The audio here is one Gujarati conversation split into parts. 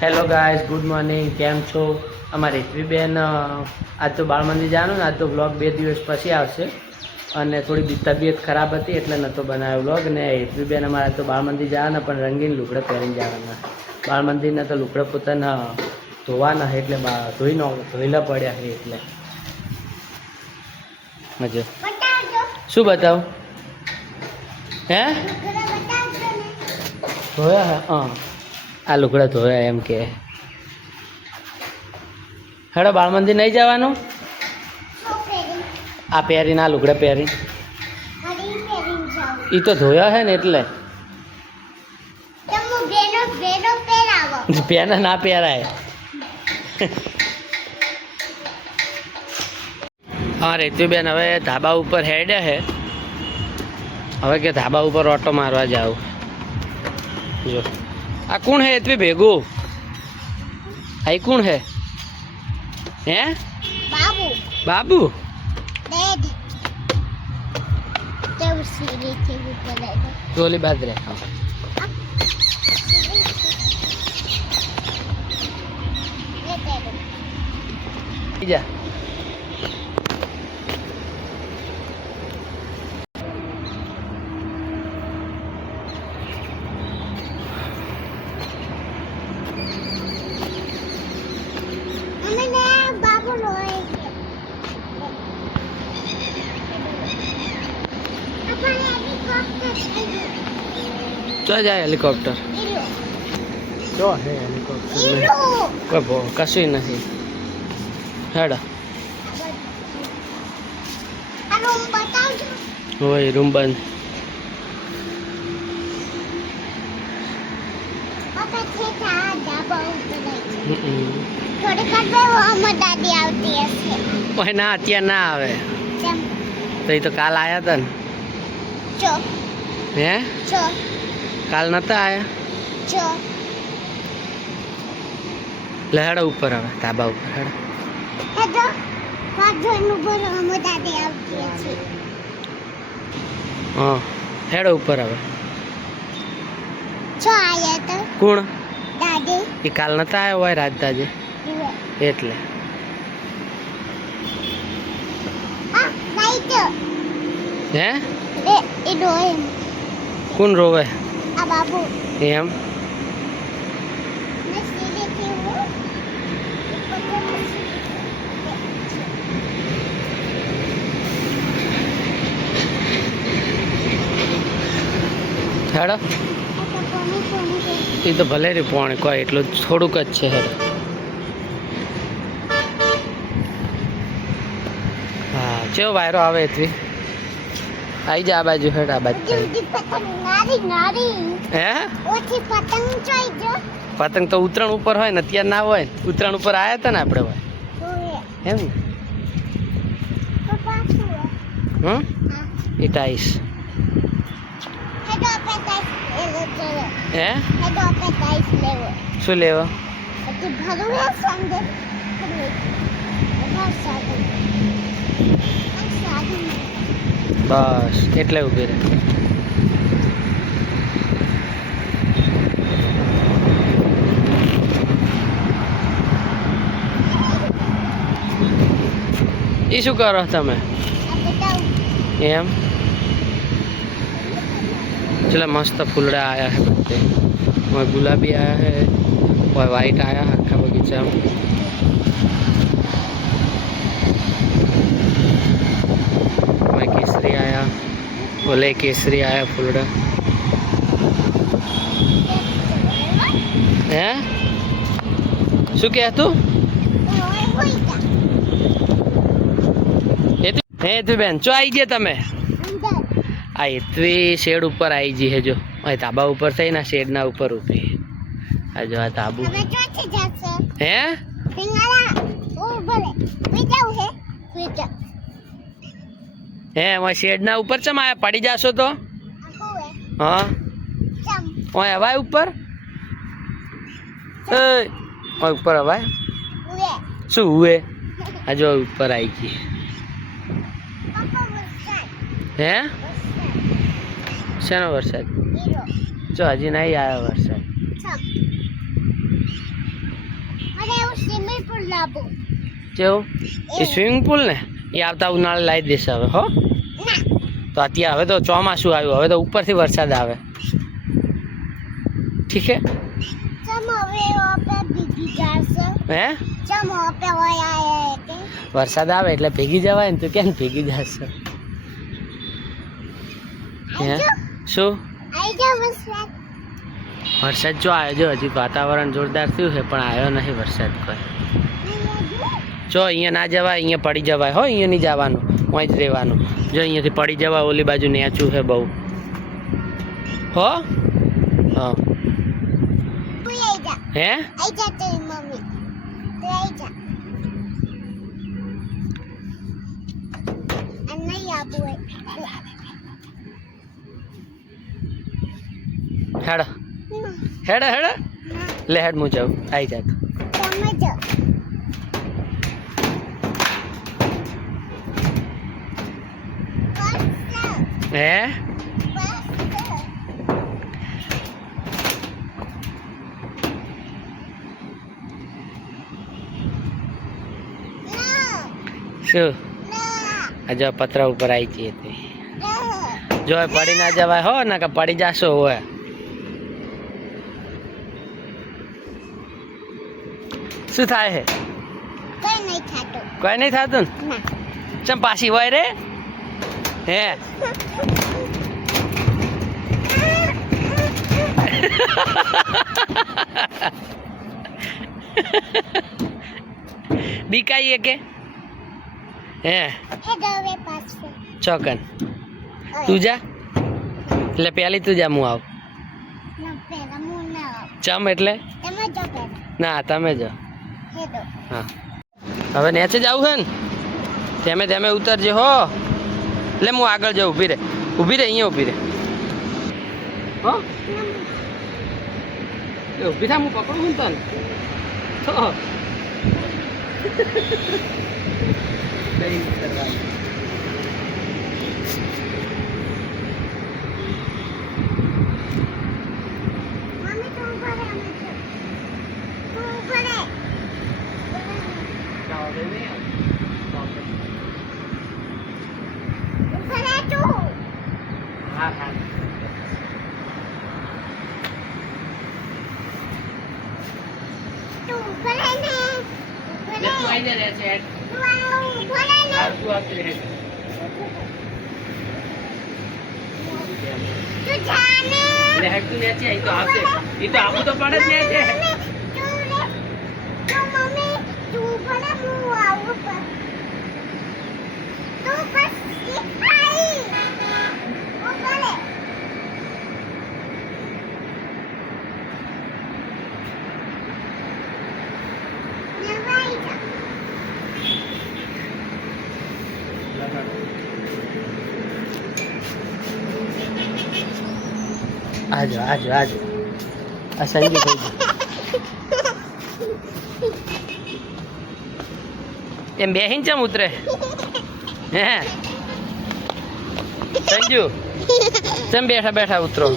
Hello guys, good morning. કેમ છો? અમારી હેતવીબેન આજ તો બાળ મંદિર જવાનું ને, આજ તો વ્લોગ 2 દિવસ પછી આવશે અને થોડી તબિયત ખરાબ હતી એટલે નહોતો બનાવ્યો વ્લોગ. ને હેતવીબેન અમારે તો બાળ મંદિર જવાના પણ રંગીન લુગડા પહેરીને જવાના. બાળ મંદિરના તો લુગડા પોતાના ધોવાના એટલે ધોઈલા પડ્યા છે એટલે મજો શું બતાવું હે ધોયા હા આ લુગડા ધોયા એમ કે હેડો બાળ મંદિર નહીં જવાનું. આ પહેરીને આ લુગડા પહેરી એ તો ધોયા છે ને એટલે પહેરા ના પહેરાય. હા રેતુબેન હવે ધાબા ઉપર હેડે છે. હવે કે ધાબા ઉપર ઓટો મારવા જાવ. જો આ કોણ હે એટલી ભેગું આઈ કોણ હે હે બાબુ બાબુ ટોલી બાદ રે જા चल जाए हेलीकॉप्टर जो है हेलीकॉप्टर कोई कશું नहीं हेड़ा वही रूम बंद ના અત્યારે ના આવે તો એ તો કાલ આયા હતા ને હે કાલ નતા આયા લહેડા ઉપર આવે ધાબા ઉપર હા હેડો ઉપર આવે કોણ એ કાલ નતા આવ્યો હોય રાજદાજે એટલે હે કોણ રોવે એમ હેડો એ તો ભલે રે પોણે કોઈ એટલું થોડુંક જ છે હેડો હા ચેવો વાયરો આવે એટલી आई जा बाजू हेड आ बाजू હે પતંગ તો ઉતરણ ઉપર હોય ને અત્યારે ના હોય ઉતરણ ઉપર આયા હતા ને આપણે હોય એમ હમ એ ટાઈસ હે શું લેવો બસ એટલે ઉભી રહે એ શું કરો તમે એમ चलो मस्त फूलड़ा आया है पत्ते और गुलाबी आया है और वाइट आया है अक्खा बगीचा में और केसरी आया बोले केसरी आया फूलड़ा है शू क्या तू તું બેન ચો આવી ગયા તમે આ એટલી શેડ ઉપર આવી ગઈ છે જો અહીં ધાબા ઉપર થઈને શેડના ઉપર ઊભી આ જો આ ધાબુ હે હે શેડના ઉપર ચમ આયા પડી જાશો તો હા ઓય હવાય ઉપર ઓય ઉપર હવાય શું હુએ આ જો ઉપર આવી ગઈ હે શેનો વરસાદ જો હજી નહીં આવ્યો વરસાદ સ્વિમિંગ પૂલ લાવો કેવું એ સ્વિમિંગ પુલ ને એ આવતા ઉનાળે લાવી દેશે હવે હો ના તો અત્યારે હવે તો ચોમાસું આવ્યું હવે તો ઉપરથી વરસાદ આવે ઠીક હે ચમ હવે આપણે ભીગી જશે હે ચમ આપણે હોય આયા કે વરસાદ આવે એટલે ભેગી જવાય ને તું કેમ ભેગી જશે હે શું આઈ જાવ વરસાદ વરસાદ જો આવ્યો જો હજી વાતાવરણ જોરદાર થયું છે પણ આવ્યો નહીં વરસાદ કોઈ જો અહીંયા ના જવાય અહીંયા પડી જવાય હો અહીંયા નહીં જવાનું અહીં જ રહેવાનું જો અહીંયાથી પડી જવાય ઓલી બાજુ નેચું છે બહુ હો હા તું આઈ જા હે આઈ જા તેરી મમ્મી તું આઈ જા અને આબુ હેડો હેડો હેડો લે હેડ હું જાઉં આવી જા તમે જાઓ હે શું આ જો પતરા ઉપર આવી જઈએ તે જો એ પડી ના જવાય હો ને કે પડી જાશો હોય શું થાય હે કઈ નહીં થાતું કોઈ નહીં થતું ને ના ચમ પાછી હોય રે હે બીકાઈએ કે હે હવે પાછું ચોકન તું જા એટલે પહેલી તું જા હું આવ ના પેલા હું ના આવું ચમ એટલે તમે જો પેલા ના તમે જો હેડો હા હવે નેચે જવું છે ને તેમે તેમે ઉતરજે હો એટલે હું આગળ જાઉં ઊભી રે અહીંયા ઊભી રે હો એ ઊભી થા હું પકડું છું ને તને તો કઈ કરવાનું મમ્મી તું ઉપર રે અમે તું ઉપર રે ઉપર રે તું હા હા તું ઉપર રે ને ઉપર રે તું આઈને રહે છે તું આ ઉપર રે ને તું આપી રહે તું જાને એટલે હેડ તું નેચે એ તો આવશે એ તો આવું તો પડે જ નેચે મમ્મી તું ઉપર રે હું આવું ઉપર તું પછી આઈ ઉપર રે નવાઈ જા આજો આજો આજો આ સંજુ થઈ ગયું એમ બેહીન ચમ ઉતરે હે સંજુ ચમ બેઠા બેઠા ઉતરો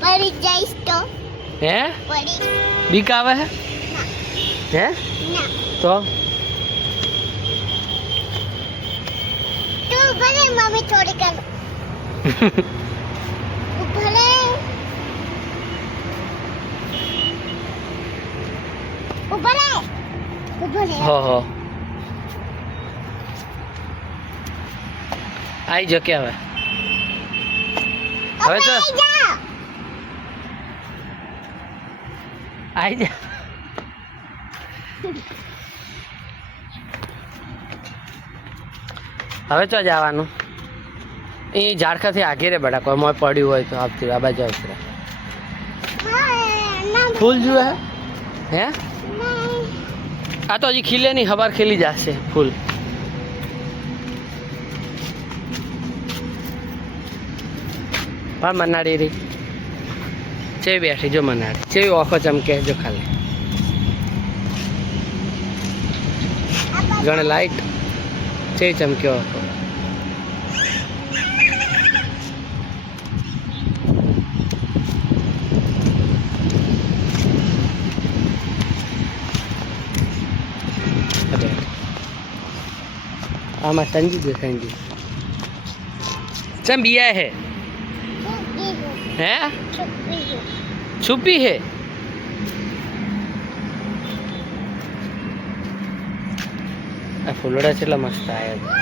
પડી જઈશ તો હે પડી બીક આવે હે હે ના તો તું ભલે મમ્મી થોડી કર ભલે ઉભરે ઉભરે હો હો આઈ જો કે હવે હવે તો આઈ જા હવે તો જવાનું એ ઝાડખાથી આઘી રે બેટા કોઈ મોય પડ્યું હોય તો આવતી આ બાજુ આવતી રહે ફૂલ જુએ હે આ તો હજી ખીલે નહીં ખબર ખીલી જશે ફૂલ પણ મનાડી રહી ચેવી બેઠી જો મનાડી ચેવી ઓખો ચમકે જો ખાલી ગણે લાઈટ ચેવી ચમક્યો ઓખો આમાં સંજુ છે સંજુ ચમ बिया है हैं छुपी है આ ફૂલડા કેટલા મસ્ત આયા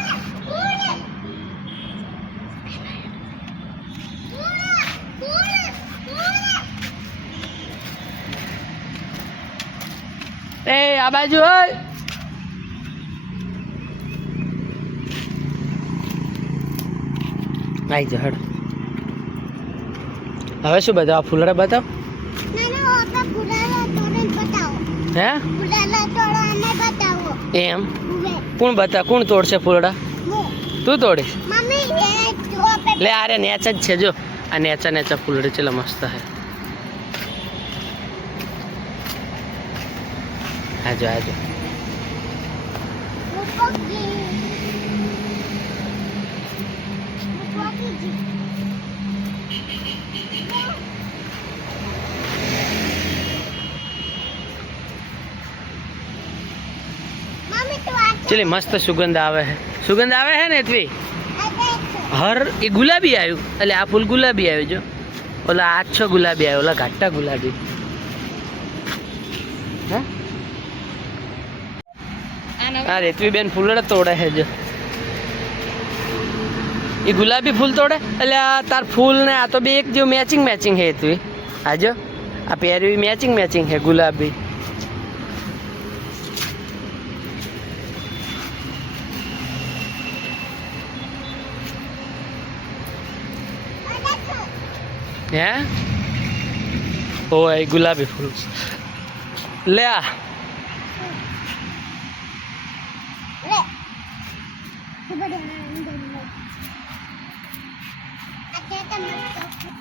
એ આ બાજુ હોય આઈ જા હડ હવે શું બતાવો ફૂલડા બતાવ હે એમ કોણ કોણ તોડશે ફૂલડા તું તોડીશ લે આરે નેચ જ છે જો આ નેચા નેચા ફૂલડી ચેલા મસ્ત હે આજો આજો चलिए मस्त सुगंध आवे है ने इतवी हर ये गुलाबी आयु એટલે આ ફૂલ ગુલાબી આવ્યું જો ઓલા આછો ગુલાબી આવ્યો ઓલા ઘાટા ગુલાબી હે આ રેતવી બેન ફૂલડા તોડે છે જો ये गुलाबी फूल तोड़े એટલે આ તાર ફૂલ ને આ તો બે એક જો મેચિંગ હે તું આજો આ પહેરવી મેચિંગ હે ગુલાબી હે ઓય ગુલાબી ફૂલ લે આ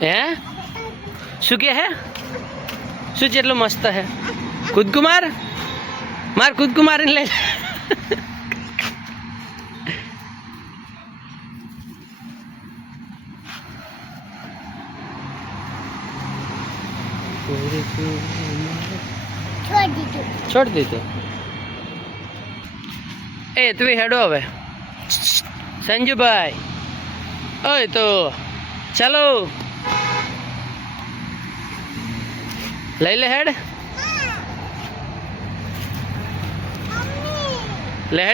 હે શું કે હે શું જેટલું મસ્ત હે કુદકુમાર માર કુદકુમાર લઈ छोड़ दीजिए ए तुम्हें हेडो હવે સંજુભાઈ ઓય તો चलो લઈ લે હેડ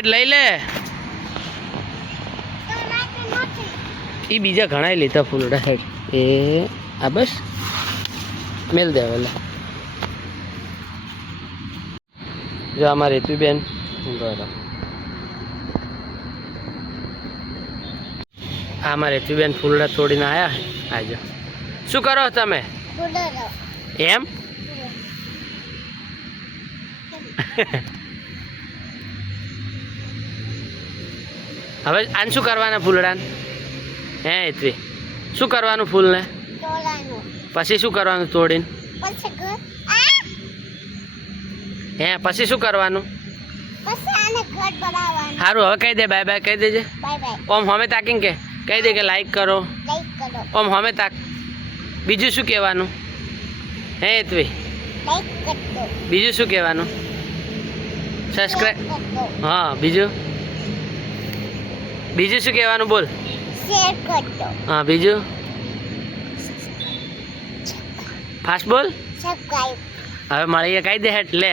લઈ લે ઈ બીજા ઘણા લીધા ફૂલડા હેડ એ આ બસ મેલ દેવેલા જો અમારી હેતુબેન બરાબર અમારે હેતુબેન ફૂલડા તોડીને આવ્યા આજે શું કરો તમે એમ હવે આને શું કરવાના ફૂલડાને હે હેતવી શું કરવાનું ફૂલને પછી શું કરવાનું તોડીને હે પછી શું કરવાનું સારું હવે કહી દે બાય બાય કહી દેજે ઓમ હમે તાકીને કે કહી દે કે લાઈક કરો ઓમ હમે તાક બીજું શું કહેવાનું હે હેતવી બીજું શું કહેવાનું સબસ્ક્રાઈબ હા બીજું શું કહેવાનું બોલ હા બીજું ફાસ્ટ બોલ હવે મળીએ કહી દે હેટ લે